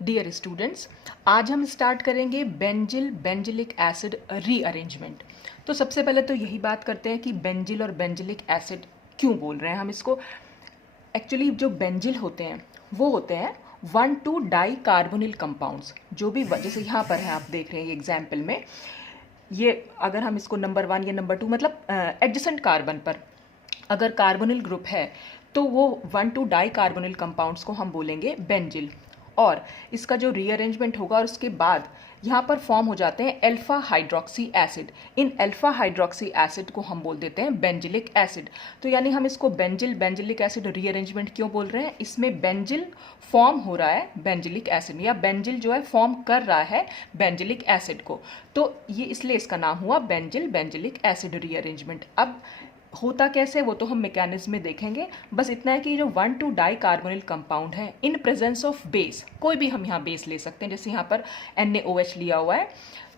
Dear students, आज हम start करेंगे बेंजिल बेंजिलिक एसिड रीअरेंजमेंट। तो सबसे पहले तो यही बात करते हैं कि बेंजिल और बेंजिलिक एसिड क्यों बोल रहे हैं हम इसको। एक्चुअली जो बेंजिल होते हैं वो होते हैं 1,2 डाई कार्बोनिल कंपाउंड्स। जो भी जैसे यहाँ पर है, आप देख रहे हैं ये एग्जाम्पल में, ये अगर हम इसको नंबर 1 या नंबर 2 मतलब एडजेसेंट कार्बन पर अगर कार्बोनिल ग्रुप है तो वो 1,2 डाई कार्बोनिल कंपाउंड्स को हम बोलेंगे बेंजिल। और इसका जो रीअरेंजमेंट होगा और उसके बाद यहाँ पर फॉर्म हो जाते हैं अल्फा हाइड्रोक्सी एसिड। इन अल्फा हाइड्रोक्सी एसिड को हम बोल देते हैं बेंजिलिक एसिड। तो यानी हम इसको बेंजिल बेंजिलिक एसिड रीअरेंजमेंट क्यों बोल रहे हैं, इसमें बेंजिल फॉर्म हो रहा है बेंजिलिक एसिड, या बेंजिल जो है फॉर्म कर रहा है बेंजिलिक एसिड को, तो ये इसलिए इसका नाम हुआ बेंजिल बेंजिलिक एसिड रीअरेंजमेंट। अब होता कैसे वो तो हम मैकेनिज्म में देखेंगे। बस इतना है कि जो 1,2 डाई कार्बोनिल कंपाउंड है इन प्रेजेंस ऑफ बेस, कोई भी हम यहाँ बेस ले सकते हैं, जैसे यहाँ पर NaOH लिया हुआ है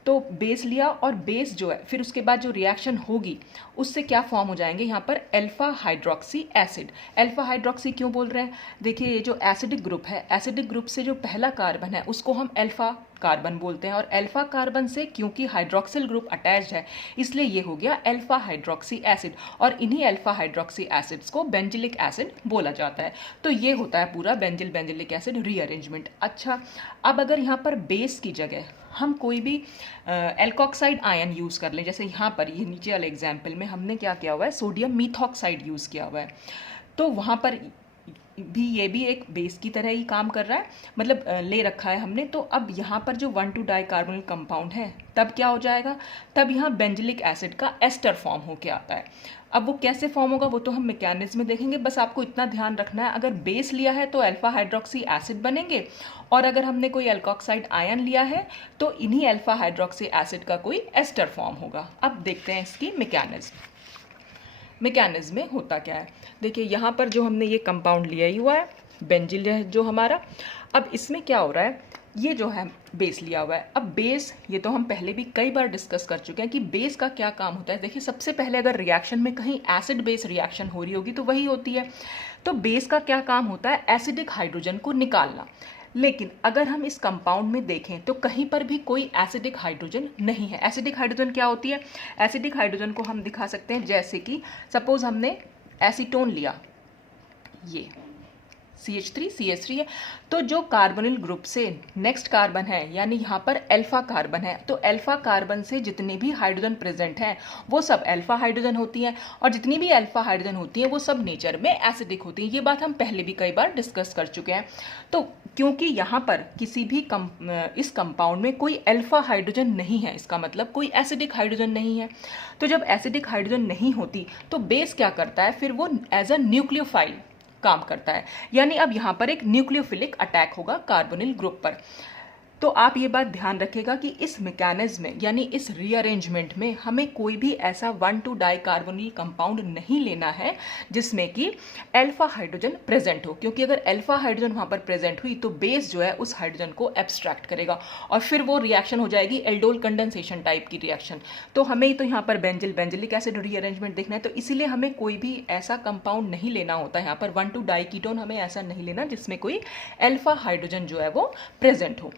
तो बेस लिया, और बेस जो है फिर उसके बाद जो रिएक्शन होगी उससे क्या फॉर्म हो जाएंगे यहाँ पर alpha hydroxy acid. Alpha hydroxy क्यों बोल रहे हैं, देखिए ये जो एसिडिक ग्रुप है, एसिडिक ग्रुप से जो पहला कार्बन है उसको हम अल्फा कार्बन बोलते हैं, और अल्फा कार्बन से क्योंकि हाइड्रोक्सिल ग्रुप अटैच्ड है इसलिए ये हो गया अल्फा हाइड्रोक्सी एसिड, और इन्हीं अल्फा हाइड्रोक्सी एसिड्स को बेंजिलिक एसिड बोला जाता है। तो ये होता है पूरा बेंजिल बेंजिलिक एसिड रीअरेंजमेंट। अच्छा, अब अगर यहाँ पर बेस की जगह हम कोई भी एल्कोक्साइड आयन यूज़ कर लें, जैसे यहाँ पर ये नीचे वाले एग्जाम्पल में हमने क्या किया हुआ है, सोडियम मीथॉक्साइड यूज़ किया हुआ है, तो वहाँ पर भी ये भी एक बेस की तरह ही काम कर रहा है, मतलब ले रखा है हमने। तो अब यहाँ पर जो 1,2 डाई कार्बोनिल कंपाउंड है तब क्या हो जाएगा, तब यहाँ बेंजिलिक एसिड का एस्टर फॉर्म होके आता है। अब वो कैसे फॉर्म होगा वो तो हम मैकेनिज्म में देखेंगे, बस आपको इतना ध्यान रखना है, अगर बेस लिया है तो अल्फा हाइड्रोक्सी एसिड बनेंगे, और अगर हमने कोई एल्कोक्साइड आयन लिया है तो इन्हीं अल्फा हाइड्रोक्सी एसिड का कोई एस्टर फॉर्म होगा। अब देखते हैं इसकी मैकेनिज्म में होता क्या है। देखिए यहाँ पर जो हमने ये कंपाउंड लिया ही हुआ है बेंजिल है जो हमारा, अब इसमें क्या हो रहा है, ये जो है बेस लिया हुआ है। अब बेस ये तो हम पहले भी कई बार डिस्कस कर चुके हैं कि बेस का क्या काम होता है। देखिए सबसे पहले अगर रिएक्शन में कहीं एसिड बेस रिएक्शन हो रही होगी तो वही होती है, तो बेस का क्या काम होता है, एसिडिक हाइड्रोजन को निकालना। लेकिन अगर हम इस कंपाउंड में देखें तो कहीं पर भी कोई एसिडिक हाइड्रोजन नहीं है। एसिडिक हाइड्रोजन क्या होती है, एसिडिक हाइड्रोजन को हम दिखा सकते हैं जैसे कि सपोज हमने एसीटोन लिया, ये CH3 है, तो जो कार्बोनिल ग्रुप से नेक्स्ट कार्बन है यानी यहाँ पर अल्फा कार्बन है, तो अल्फा कार्बन से जितने भी हाइड्रोजन प्रेजेंट हैं वो सब अल्फा हाइड्रोजन होती हैं, और जितनी भी अल्फा हाइड्रोजन होती हैं वो सब नेचर में एसिडिक होती हैं। ये बात हम पहले भी कई बार डिस्कस कर चुके हैं। तो क्योंकि यहाँ पर किसी भी इस कंपाउंड में कोई अल्फा हाइड्रोजन नहीं है, इसका मतलब कोई एसिडिक हाइड्रोजन नहीं है। तो जब एसिडिक हाइड्रोजन नहीं होती तो बेस क्या करता है, फिर वो एज अ न्यूक्लियोफाइल काम करता है, यानी अब यहां पर एक न्यूक्लियोफिलिक अटैक होगा कार्बोनिल ग्रुप पर। तो आप ये बात ध्यान रखिएगा कि इस मैकेनिज्म में यानी इस रीअरेंजमेंट में हमें कोई भी ऐसा 1,2 डाई कार्बोनिल कंपाउंड नहीं लेना है जिसमें कि अल्फा हाइड्रोजन प्रेजेंट हो, क्योंकि अगर अल्फा हाइड्रोजन वहां पर प्रेजेंट हुई तो बेस जो है उस हाइड्रोजन को एब्स्ट्रैक्ट करेगा, और फिर वो रिएक्शन हो जाएगी एल्डोल कंडेंसेशन टाइप की रिएक्शन। तो हमें तो यहाँ पर बेंजिल बेंजिलिक एसिड रीअरेंजमेंट देखना है, तो इसीलिए हमें कोई भी ऐसा कंपाउंड नहीं लेना होता है। यहाँ पर 1,2 डाई कीटोन हमें ऐसा नहीं लेना जिसमें कोई अल्फा हाइड्रोजन जो है वो प्रेजेंट हो।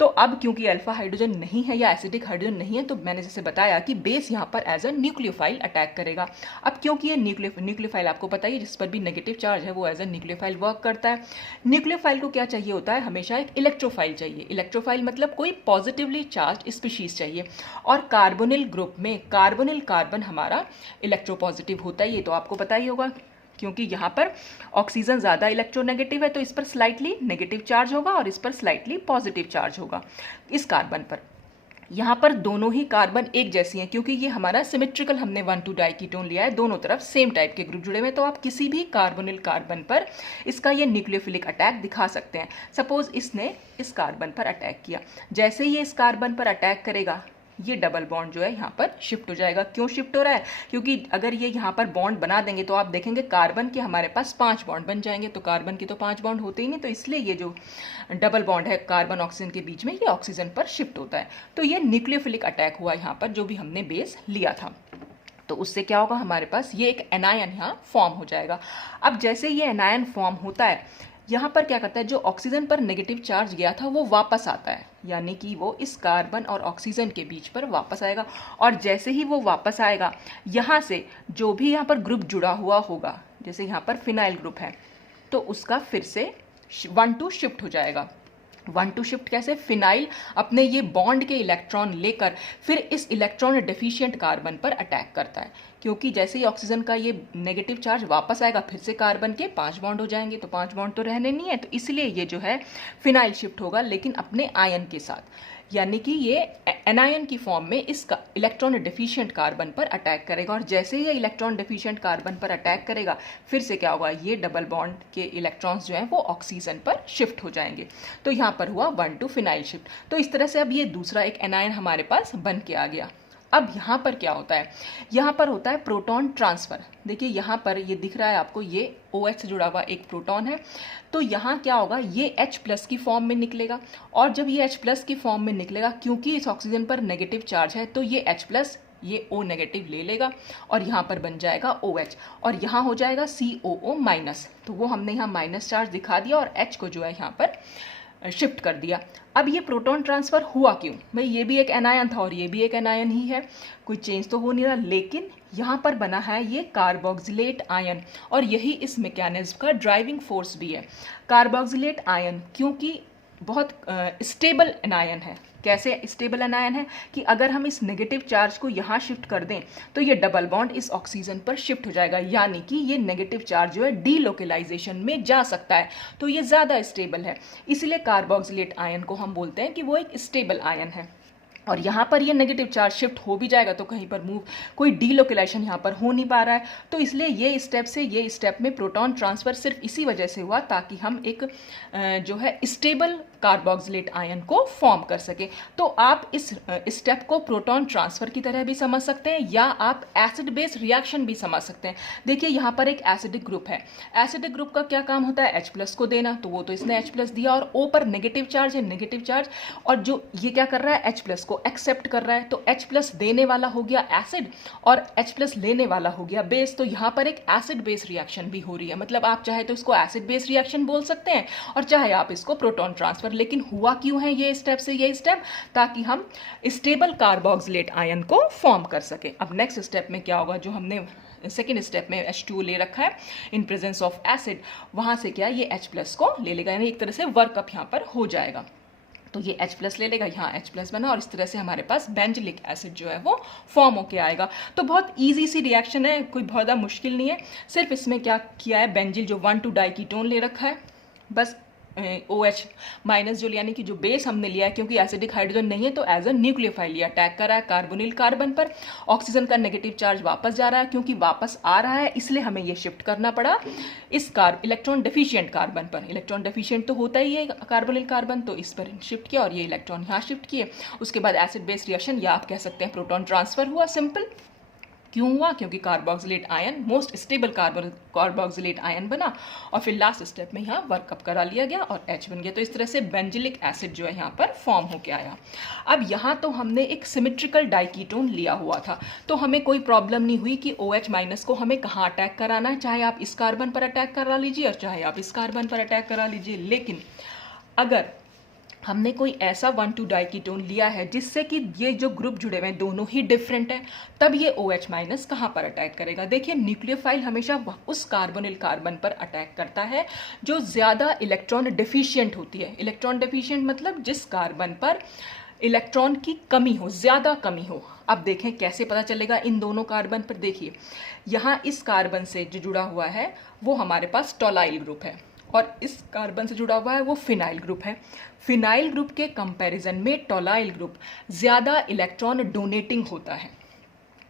तो अब क्योंकि अल्फा हाइड्रोजन नहीं है या एसिडिक हाइड्रोजन नहीं है, तो मैंने जैसे बताया कि बेस यहाँ पर एज अ न्यूक्लियोफाइल अटैक करेगा। अब क्योंकि ये न्यूक्लियोफाइल आपको पता ही है, जिस पर भी नेगेटिव चार्ज है वो एज अ न्यूक्लियोफाइल वर्क करता है। न्यूक्लियोफाइल को क्या चाहिए होता है, हमेशा एक इलेक्ट्रोफाइल चाहिए। इलेक्ट्रोफाइल मतलब कोई पॉजिटिवली चार्ज स्पीशीज चाहिए, और कार्बोनिल ग्रुप में कार्बोनिल कार्बन हमारा इलेक्ट्रोपॉजिटिव होता है, ये तो आपको पता ही होगा, क्योंकि यहाँ पर ऑक्सीजन ज़्यादा इलेक्ट्रोनेगेटिव है तो इस पर स्लाइटली नेगेटिव चार्ज होगा और इस पर स्लाइटली पॉजिटिव चार्ज होगा इस कार्बन पर। यहाँ पर दोनों ही कार्बन एक जैसी हैं क्योंकि ये हमारा सिमेट्रिकल हमने 1,2 डाई कीटोन लिया है, दोनों तरफ सेम टाइप के ग्रुप जुड़े हुए हैं। तो आप किसी भी कार्बोनिल कार्बन पर इसका ये न्यूक्लियोफिलिक अटैक दिखा सकते हैं। सपोज इसने इस कार्बन पर अटैक किया, जैसे ही ये इस कार्बन पर अटैक करेगा ये डबल बॉन्ड जो है यहाँ पर शिफ्ट हो जाएगा। क्यों शिफ्ट हो रहा है, क्योंकि अगर ये यहाँ पर बॉन्ड बना देंगे तो आप देखेंगे कार्बन के हमारे पास 5 बॉन्ड बन जाएंगे, तो कार्बन की तो 5 बॉन्ड होते ही नहीं, तो इसलिए ये जो डबल बॉन्ड है कार्बन ऑक्सीजन के बीच में ये ऑक्सीजन पर शिफ्ट होता है। तो ये न्यूक्लियोफिलिक अटैक हुआ यहाँ पर जो भी हमने बेस लिया था, तो उससे क्या होगा, हमारे पास ये एक एनायन यहाँ फॉर्म हो जाएगा। अब जैसे ये एनायन फॉर्म होता है यहाँ पर क्या करता है, जो ऑक्सीजन पर नेगेटिव चार्ज गया था वो वापस आता है, यानी कि वो इस कार्बन और ऑक्सीजन के बीच पर वापस आएगा। और जैसे ही वो वापस आएगा, यहाँ से जो भी यहाँ पर ग्रुप जुड़ा हुआ होगा, जैसे यहाँ पर फिनाइल ग्रुप है, तो उसका फिर से 1 2 शिफ्ट हो जाएगा। 1 2 शिफ्ट कैसे, फिनाइल अपने ये बॉन्ड के इलेक्ट्रॉन लेकर फिर इस इलेक्ट्रॉन डेफिशिएंट कार्बन पर अटैक करता है, क्योंकि जैसे ही ऑक्सीजन का ये नेगेटिव चार्ज वापस आएगा, फिर से कार्बन के 5 बॉन्ड हो जाएंगे, तो 5 बॉन्ड तो रहने नहीं है, तो इसलिए ये जो है फिनाइल शिफ्ट होगा, लेकिन अपने आयन के साथ, यानी कि ये एनायन की फॉर्म में इस इलेक्ट्रॉन डेफिशिएंट कार्बन पर अटैक करेगा। और जैसे ही ये इलेक्ट्रॉन डेफिशिएंट कार्बन पर अटैक करेगा, फिर से क्या होगा, ये डबल बॉन्ड के इलेक्ट्रॉन्स जो हैं वो ऑक्सीजन पर शिफ्ट हो जाएंगे। तो यहाँ पर हुआ 1 2 फिनाइल शिफ्ट। तो इस तरह से अब ये दूसरा एक एनायन हमारे पास बन के आ गया। अब यहाँ पर क्या होता है, यहाँ पर होता है प्रोटॉन ट्रांसफ़र। देखिए यहाँ पर ये दिख रहा है आपको, ये OH से जुड़ा हुआ एक प्रोटॉन है, तो यहाँ क्या होगा, ये H+ की फॉर्म में निकलेगा। और जब ये H+ की फॉर्म में निकलेगा, क्योंकि इस ऑक्सीजन पर नेगेटिव चार्ज है, तो ये H+ ये O नेगेटिव ले लेगा और यहाँ पर बन जाएगा OH, और यहाँ हो जाएगा COO-। तो वो हमने यहाँ माइनस चार्ज दिखा दिया और H को जो है यहाँ पर शिफ्ट कर दिया। अब ये प्रोटॉन ट्रांसफ़र हुआ क्यों, भाई ये भी एक एनायन था और ये भी एक एनायन ही है, कोई चेंज तो हो नहीं रहा, लेकिन यहाँ पर बना है ये कार्बोक्सिलेट आयन, और यही इस मैकेनिज्म का ड्राइविंग फोर्स भी है। कार्बोक्सिलेट आयन क्योंकि बहुत स्टेबल एनायन है। कैसे स्टेबल एनायन है कि अगर हम इस नेगेटिव चार्ज को यहाँ शिफ्ट कर दें, तो ये डबल बॉन्ड इस ऑक्सीजन पर शिफ्ट हो जाएगा, यानी कि ये नेगेटिव चार्ज जो है डीलोकेलाइजेशन में जा सकता है, तो ये ज़्यादा स्टेबल है। इसलिए कार्बोक्सिलेट आयन को हम बोलते हैं कि वो एक स्टेबल आयन है। और यहाँ पर ये नेगेटिव चार्ज शिफ्ट हो भी जाएगा, तो कहीं पर मूव, कोई डीलोकेलाइजेशन यहाँ पर हो नहीं पा रहा है, तो इसलिए ये स्टेप से ये स्टेप में प्रोटॉन ट्रांसफ़र सिर्फ इसी वजह से हुआ ताकि हम एक जो है स्टेबल कार्बोक्सिलेट आयन को फॉर्म कर सके। तो आप इस स्टेप को प्रोटॉन ट्रांसफ़र की तरह भी समझ सकते हैं, या आप एसिड बेस रिएक्शन भी समझ सकते हैं। देखिए यहाँ पर एक एसिडिक ग्रुप है, एसिडिक ग्रुप का क्या काम होता है, H+ को देना, तो वो तो इसने H+ दिया, और O पर नेगेटिव चार्ज है, नेगेटिव चार्ज, और जो ये क्या कर रहा है, H+ को एक्सेप्ट कर रहा है, तो H+ देने वाला हो गया एसिड और H+ लेने वाला हो गया बेस। तो यहाँ पर एक एसिड बेस रिएक्शन भी हो रही है, मतलब आप चाहे तो इसको एसिड बेस रिएक्शन बोल सकते हैं और चाहे आप इसको प्रोटॉन ट्रांसफ़र। लेकिन हुआ क्यों है ये स्टेप से ये स्टेप, ताकि हम स्टेबल कार्बोक्सिलेट आयन को फॉर्म कर सके। अब नेक्स्ट स्टेप में क्या होगा, जो हमने सेकेंड स्टेप में H2O ले रखा है इन प्रेजेंस ऑफ एसिड, वहाँ से क्या ये H+ को ले लेगा, यानी एक तरह से वर्कअप यहाँ पर हो जाएगा। तो ये H+ ले लेगा, यहाँ H+ बना, और इस तरह से हमारे पास बेंजिलिक एसिड जो है वो फॉर्म होके आएगा। तो बहुत इजी सी रिएक्शन है, कोई बहुत ज़्यादा मुश्किल नहीं है। सिर्फ इसमें क्या किया है, बेंजिल जो 1 2 डाइकीटोन ले रखा है, बस OH- जो यानी कि जो बेस हमने लिया है, क्योंकि एसिडिक हाइड्रोजन नहीं है, तो एज अ न्यूक्लियोफाइल लिया, अटैक कर रहा है कार्बोनिल कार्बन पर। ऑक्सीजन का नेगेटिव चार्ज वापस जा रहा है, क्योंकि वापस आ रहा है इसलिए हमें ये शिफ्ट करना पड़ा इस इलेक्ट्रॉन डेफिशिएंट कार्बन पर। इलेक्ट्रॉन डेफिशिएंट तो होता ही है कार्बोनिल कार्बन, तो इस पर शिफ्ट किया और ये इलेक्ट्रॉन यहाँ शिफ्ट किए। उसके बाद एसिड बेस रिएक्शन, या आप कह सकते हैं प्रोटॉन ट्रांसफ़र हुआ। सिंपल क्यों हुआ, क्योंकि carboxylate ion most stable carboxylate ion बना, और फिर लास्ट स्टेप में यहाँ वर्कअप करा लिया गया और H बन गया। तो इस तरह से बेंजिलिक एसिड जो है यहाँ पर फॉर्म होके आया। अब यहाँ तो हमने एक सिमेट्रिकल डाइकीटोन लिया हुआ था, तो हमें कोई प्रॉब्लम नहीं हुई कि OH- को हमें कहाँ अटैक कराना है, चाहे आप इस कार्बन पर अटैक करा लीजिए और चाहे आप इस कार्बन पर अटैक करा लीजिए। लेकिन अगर हमने कोई ऐसा 1 2 डाइकीटोन लिया है जिससे कि ये जो ग्रुप जुड़े हुए हैं दोनों ही डिफरेंट हैं, तब ये OH- कहाँ पर अटैक करेगा। देखिए न्यूक्लियोफाइल हमेशा उस कार्बोनिल कार्बन पर अटैक करता है जो ज़्यादा इलेक्ट्रॉन डेफिशिएंट होती है। इलेक्ट्रॉन डेफिशिएंट मतलब जिस कार्बन पर इलेक्ट्रॉन की कमी हो, ज़्यादा कमी हो। अब देखें कैसे पता चलेगा इन दोनों कार्बन पर। देखिए यहाँ इस कार्बन से जो जुड़ा हुआ है वो हमारे पास टॉलाइल ग्रुप है, और इस कार्बन से जुड़ा हुआ है वो फिनाइल ग्रुप है। फिनाइल ग्रुप के कंपैरिजन में टॉलाइल ग्रुप ज़्यादा इलेक्ट्रॉन डोनेटिंग होता है।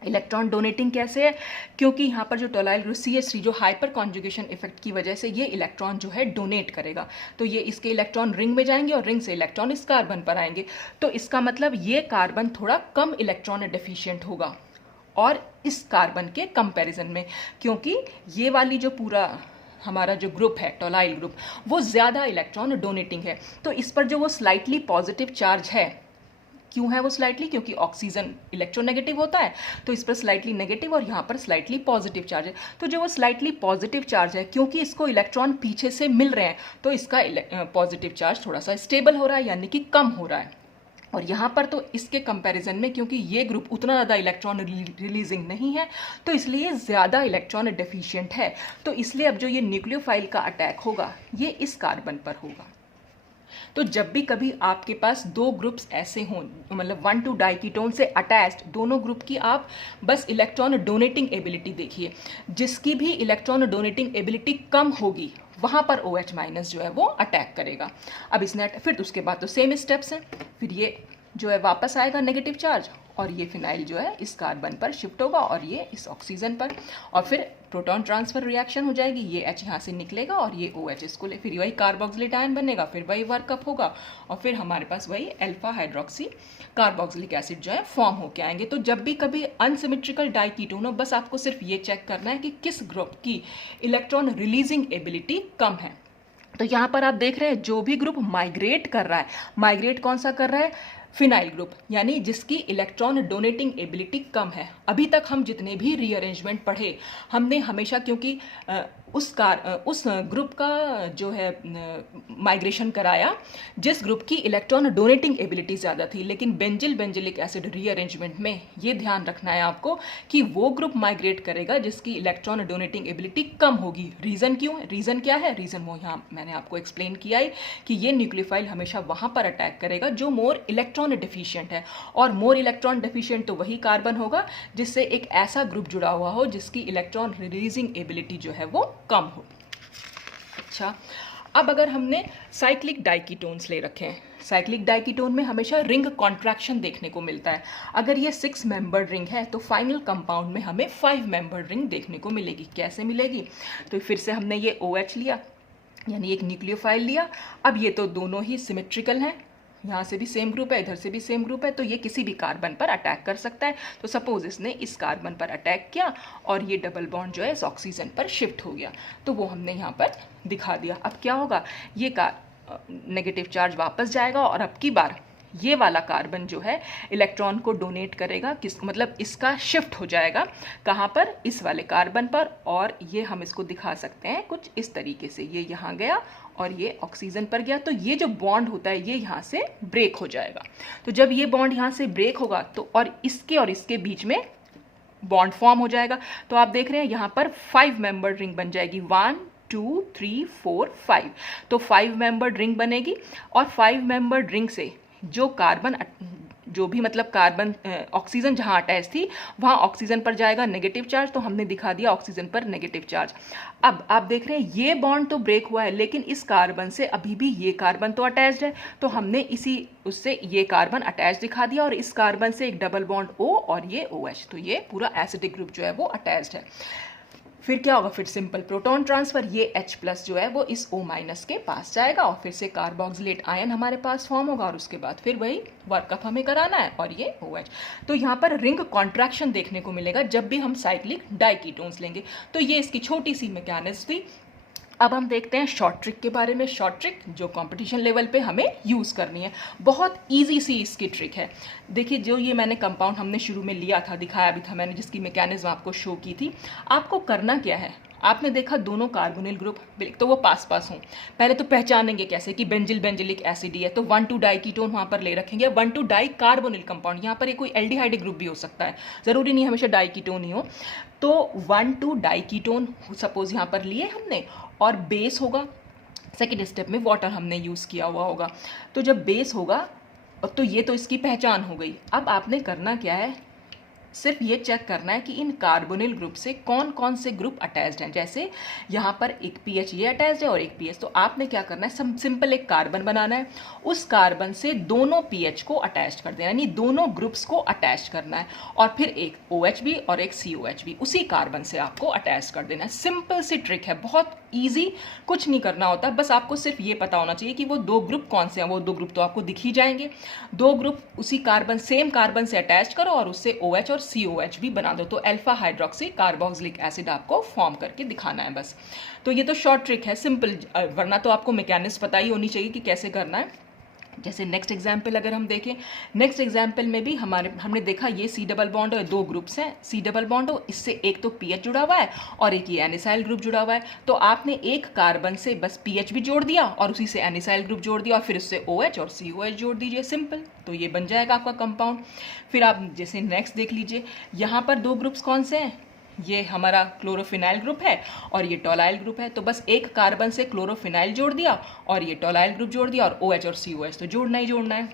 इलेक्ट्रॉन डोनेटिंग कैसे है, क्योंकि यहाँ पर जो टॉलाइल ग्रुप CH3 जो हाइपर कॉन्जुगेशन इफेक्ट की वजह से ये इलेक्ट्रॉन जो है डोनेट करेगा, तो ये इसके इलेक्ट्रॉन रिंग में जाएंगे और रिंग से इलेक्ट्रॉन इस कार्बन पर आएंगे। तो इसका मतलब ये कार्बन थोड़ा कम इलेक्ट्रॉन डेफिशिएंट होगा और इस कार्बन के कंपैरिजन में, क्योंकि ये वाली जो पूरा हमारा जो ग्रुप है टॉलाइल ग्रुप वो ज़्यादा इलेक्ट्रॉन डोनेटिंग है, तो इस पर जो वो स्लाइटली पॉजिटिव चार्ज है क्यों है वो स्लाइटली? क्योंकि ऑक्सीजन इलेक्ट्रोनेगेटिव होता है, तो इस पर स्लाइटली नेगेटिव और यहाँ पर स्लाइटली पॉजिटिव चार्ज है। तो जो वो स्लाइटली पॉजिटिव चार्ज है, क्योंकि इसको इलेक्ट्रॉन पीछे से मिल रहे हैं, तो इसका पॉजिटिव चार्ज थोड़ा सा स्टेबल हो रहा है, यानी कि कम हो रहा है। और यहाँ पर तो इसके कंपैरिजन में, क्योंकि ये ग्रुप उतना ज़्यादा इलेक्ट्रॉन रिलीजिंग नहीं है, तो इसलिए ज़्यादा इलेक्ट्रॉन डेफिशिएंट है। तो इसलिए अब जो ये न्यूक्लियोफाइल का अटैक होगा, ये इस कार्बन पर होगा। तो जब भी कभी आपके पास दो ग्रुप्स ऐसे हों, मतलब 1,2 डाइकीटोन से अटैच्ड, दोनों ग्रुप की आप बस इलेक्ट्रॉन डोनेटिंग एबिलिटी देखिए, जिसकी भी इलेक्ट्रॉन डोनेटिंग एबिलिटी कम होगी वहाँ पर OH माइनस जो है वो अटैक करेगा। अब इसने फिर उसके बाद तो सेम स्टेप्स हैं, फिर ये जो है वापस आएगा नेगेटिव चार्ज, और ये फिनाइल जो है इस कार्बन पर शिफ्ट होगा और ये इस ऑक्सीजन पर, और फिर प्रोटॉन ट्रांसफर रिएक्शन हो जाएगी, ये H यहाँ से निकलेगा और ये OH इसको ले, फिर वही कार्बोक्सिलिक आयन बनेगा, फिर वही वर्कअप होगा, और फिर हमारे पास वही अल्फा हाइड्रोक्सी कार्बोक्सिलिक एसिड जो है फॉर्म होके आएंगे। तो जब भी कभी अनसिमेट्रिकल डाइकीटोन हो, बस आपको सिर्फ ये चेक करना है कि किस ग्रुप की इलेक्ट्रॉन रिलीजिंग एबिलिटी कम है। तो यहाँ पर आप देख रहे हैं जो भी ग्रुप माइग्रेट कर रहा है, माइग्रेट कौन सा कर रहा है? फिनाइल ग्रुप, यानी जिसकी इलेक्ट्रॉन डोनेटिंग एबिलिटी कम है। अभी तक हम जितने भी रीअरेंजमेंट पढ़े, हमने हमेशा, क्योंकि उस ग्रुप का जो है माइग्रेशन कराया जिस ग्रुप की इलेक्ट्रॉन डोनेटिंग एबिलिटी ज़्यादा थी, लेकिन बेंजिलिक एसिड रीअरेंजमेंट में ये ध्यान रखना है आपको कि वो ग्रुप माइग्रेट करेगा जिसकी इलेक्ट्रॉन डोनेटिंग एबिलिटी कम होगी। रीज़न क्यों है? रीज़न क्या है? रीज़न वो यहाँ मैंने आपको एक्सप्लेन किया है कि ये न्यूक्लियोफाइल हमेशा वहाँ पर अटैक करेगा जो मोर इलेक्ट्रॉन डेफिशिएंट है, और मोर इलेक्ट्रॉन डेफिशिएंट तो वही कार्बन होगा जिससे एक ऐसा ग्रुप जुड़ा हुआ हो जिसकी इलेक्ट्रॉन रिलीजिंग एबिलिटी जो है वो कम हो। अच्छा, अब अगर हमने साइक्लिक डाइकीटोन्स ले रखे हैं, साइक्लिक डाइकीटोन में हमेशा रिंग कॉन्ट्रैक्शन देखने को मिलता है। अगर ये 6 मेंबर्ड रिंग है तो फाइनल कंपाउंड में हमें 5 मेंबर्ड रिंग देखने को मिलेगी। कैसे मिलेगी? तो फिर से हमने ये OH लिया, यानी एक न्यूक्लियोफाइल लिया। अब ये तो दोनों ही सिमेट्रिकल हैं, यहाँ से भी सेम ग्रुप है, इधर से भी सेम ग्रुप है, तो ये किसी भी कार्बन पर अटैक कर सकता है। तो सपोज इसने इस कार्बन पर अटैक किया और ये डबल बॉन्ड जो है इस ऑक्सीजन पर शिफ्ट हो गया, तो वो हमने यहाँ पर दिखा दिया। अब क्या होगा? ये नेगेटिव चार्ज वापस जाएगा और अब की बार ये वाला कार्बन जो है इलेक्ट्रॉन को डोनेट करेगा, मतलब इसका शिफ्ट हो जाएगा कहाँ पर? इस वाले कार्बन पर। और ये हम इसको दिखा सकते हैं कुछ इस तरीके से, ये यहाँ गया और ये ऑक्सीजन पर गया, तो ये जो बॉन्ड होता है ये यहाँ से ब्रेक हो जाएगा। तो जब ये बॉन्ड यहाँ से ब्रेक होगा तो और इसके बीच में बॉन्ड फॉर्म हो जाएगा। तो आप देख रहे हैं यहाँ पर 5 मेंबर्ड रिंग बन जाएगी, 1 2 3 4 5। तो 5 मेंबर्ड रिंग बनेगी, और 5 मेंबर्ड रिंग से जो कार्बन, जो भी मतलब कार्बन ऑक्सीजन जहाँ अटैच थी वहाँ ऑक्सीजन पर जाएगा नेगेटिव चार्ज, तो हमने दिखा दिया ऑक्सीजन पर नेगेटिव चार्ज। अब आप देख रहे हैं ये बॉन्ड तो ब्रेक हुआ है, लेकिन इस कार्बन से अभी भी ये कार्बन तो अटैच्ड है, तो हमने उससे ये कार्बन अटैच दिखा दिया, और इस कार्बन से एक डबल बॉन्ड O और ये OH, तो ये पूरा एसिडिक ग्रुप जो है वो अटैच्ड है। फिर क्या होगा? फिर सिंपल प्रोटॉन ट्रांसफर, ये H+ जो है वो इस O- के पास जाएगा, और फिर से कार्बोक्सिलेट आयन हमारे पास फॉर्म होगा, और उसके बाद फिर वही वर्कअप हमें कराना है, और ये OH। तो यहाँ पर रिंग कॉन्ट्रैक्शन देखने को मिलेगा जब भी हम साइक्लिक डाइकीटोन्स लेंगे। तो ये इसकी छोटी सी मैकेनिज्म थी। अब हम देखते हैं शॉर्ट ट्रिक के बारे में। शॉर्ट ट्रिक जो कंपटीशन लेवल पे हमें यूज़ करनी है, बहुत इजी सी इसकी ट्रिक है। देखिए, जो ये मैंने कंपाउंड हमने शुरू में लिया था, दिखाया भी था मैंने, जिसकी मैकेनिज्म आपको शो की थी। आपको करना क्या है? आपने देखा दोनों कार्बोनिल ग्रुप तो वो पास पास हों, पहले तो पहचानेंगे कैसे कि बेंजिलिक एसिड है, तो 1,2 डाइकीटोन वहाँ पर ले रखेंगे। 1,2 डाई कार्बोनिल कंपाउंड, यहाँ पर ये कोई एल्डिहाइड ग्रुप भी हो सकता है, ज़रूरी नहीं हमेशा डाइकीटोन ही हो। तो 1,2 डाइकीटोन सपोज यहाँ पर लिए हमने, और बेस होगा, सेकेंड स्टेप में वाटर हमने यूज़ किया हुआ होगा। तो जब बेस होगा तो ये तो इसकी पहचान हो गई। अब आपने करना क्या है? सिर्फ ये चेक करना है कि इन कार्बोनिल ग्रुप से कौन कौन से ग्रुप अटैच्ड हैं। जैसे यहाँ पर एक पीएच ये अटैच्ड है और एक पीएच, तो आपने क्या करना है? सिंपल एक कार्बन बनाना है, उस कार्बन से दोनों पीएच को अटैच कर देना, यानी दोनों ग्रुप्स को अटैच करना है, और फिर एक OH भी और एक COH भी उसी कार्बन से आपको अटैच कर देना है। सिंपल सी ट्रिक है, बहुत ईजी, कुछ नहीं करना होता, बस आपको सिर्फ ये पता होना चाहिए कि वो दो ग्रुप कौन से हैं। वो दो ग्रुप तो आपको दिख ही जाएंगे, दो ग्रुप उसी कार्बन, सेम कार्बन से अटैच करो और उससे OH और COH भी बना दो, तो अल्फा हाइड्रोक्सी कार्बोक्सिलिक एसिड आपको फॉर्म करके दिखाना है बस। तो ये तो शॉर्ट ट्रिक है, सिंपल, वरना तो आपको मैकेनिज्म पता ही होनी चाहिए कि कैसे करना है। जैसे नेक्स्ट एग्जाम्पल अगर हम देखें, नेक्स्ट एग्जाम्पल में भी हमने देखा ये सी डबल बॉन्ड और दो ग्रुप्स हैं, सी डबल बॉन्ड हो, इससे एक तो पीएच जुड़ा हुआ है और एक ये एनिसाइल ग्रुप जुड़ा हुआ है। तो आपने एक कार्बन से बस पीएच भी जोड़ दिया और उसी से एनिसाइल ग्रुप जोड़ दिया और फिर उससे OH और COH जोड़ दीजिए, सिंपल। तो ये बन जाएगा आपका कंपाउंड। फिर आप जैसे नेक्स्ट देख लीजिए, यहाँ पर दो ग्रुप्स कौन से हैं, ये हमारा क्लोरोफिनाइल ग्रुप है और ये टोलाइल ग्रुप है। तो बस एक कार्बन से क्लोरोफिनाइल जोड़ दिया और ये टोलाइल ग्रुप जोड़ दिया और OH और COH तो जोड़ना ही जोड़ना है।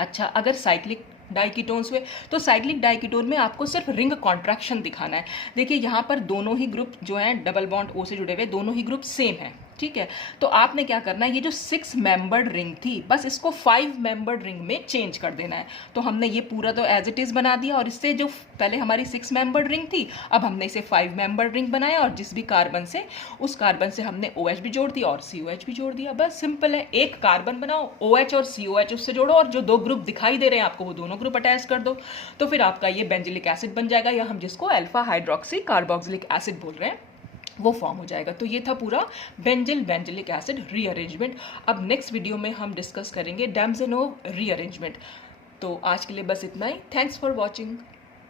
अच्छा, अगर साइक्लिक डाइकीटोन्स हुए तो साइक्लिक डाइकीटोन में आपको सिर्फ रिंग कॉन्ट्रैक्शन दिखाना है। देखिए यहाँ पर दोनों ही ग्रुप जो हैं डबल बॉन्ड O से जुड़े हुए, दोनों ही ग्रुप सेम है, ठीक है। तो आपने क्या करना है, ये जो 6 मेंबर्ड रिंग थी बस इसको 5 मेंबर्ड रिंग में चेंज कर देना है। तो हमने ये पूरा तो एज इट इज़ बना दिया और इससे जो पहले हमारी 6 मेंबर्ड रिंग थी अब हमने इसे 5 मेंबर्ड रिंग बनाया और जिस भी कार्बन से, उस कार्बन से हमने OH भी जोड़ दिया और COH भी जोड़ दिया। बस सिंपल है, एक कार्बन बनाओ, OH और COH उससे जोड़ो और जो दो ग्रुप दिखाई दे रहे हैं आपको वो दोनों ग्रुप अटैच कर दो। तो फिर आपका ये बेंजिलिक एसिड बन जाएगा, या हम जिसको अल्फा हाइड्रोक्सी कार्बोक्सिलिक एसिड बोल रहे हैं वो फॉर्म हो जाएगा। तो ये था पूरा बेंजिलिक एसिड रीअरेंजमेंट। अब नेक्स्ट वीडियो में हम डिस्कस करेंगे डैम्सेनोव रीअरेंजमेंट। तो आज के लिए बस इतना ही। Thanks for watching.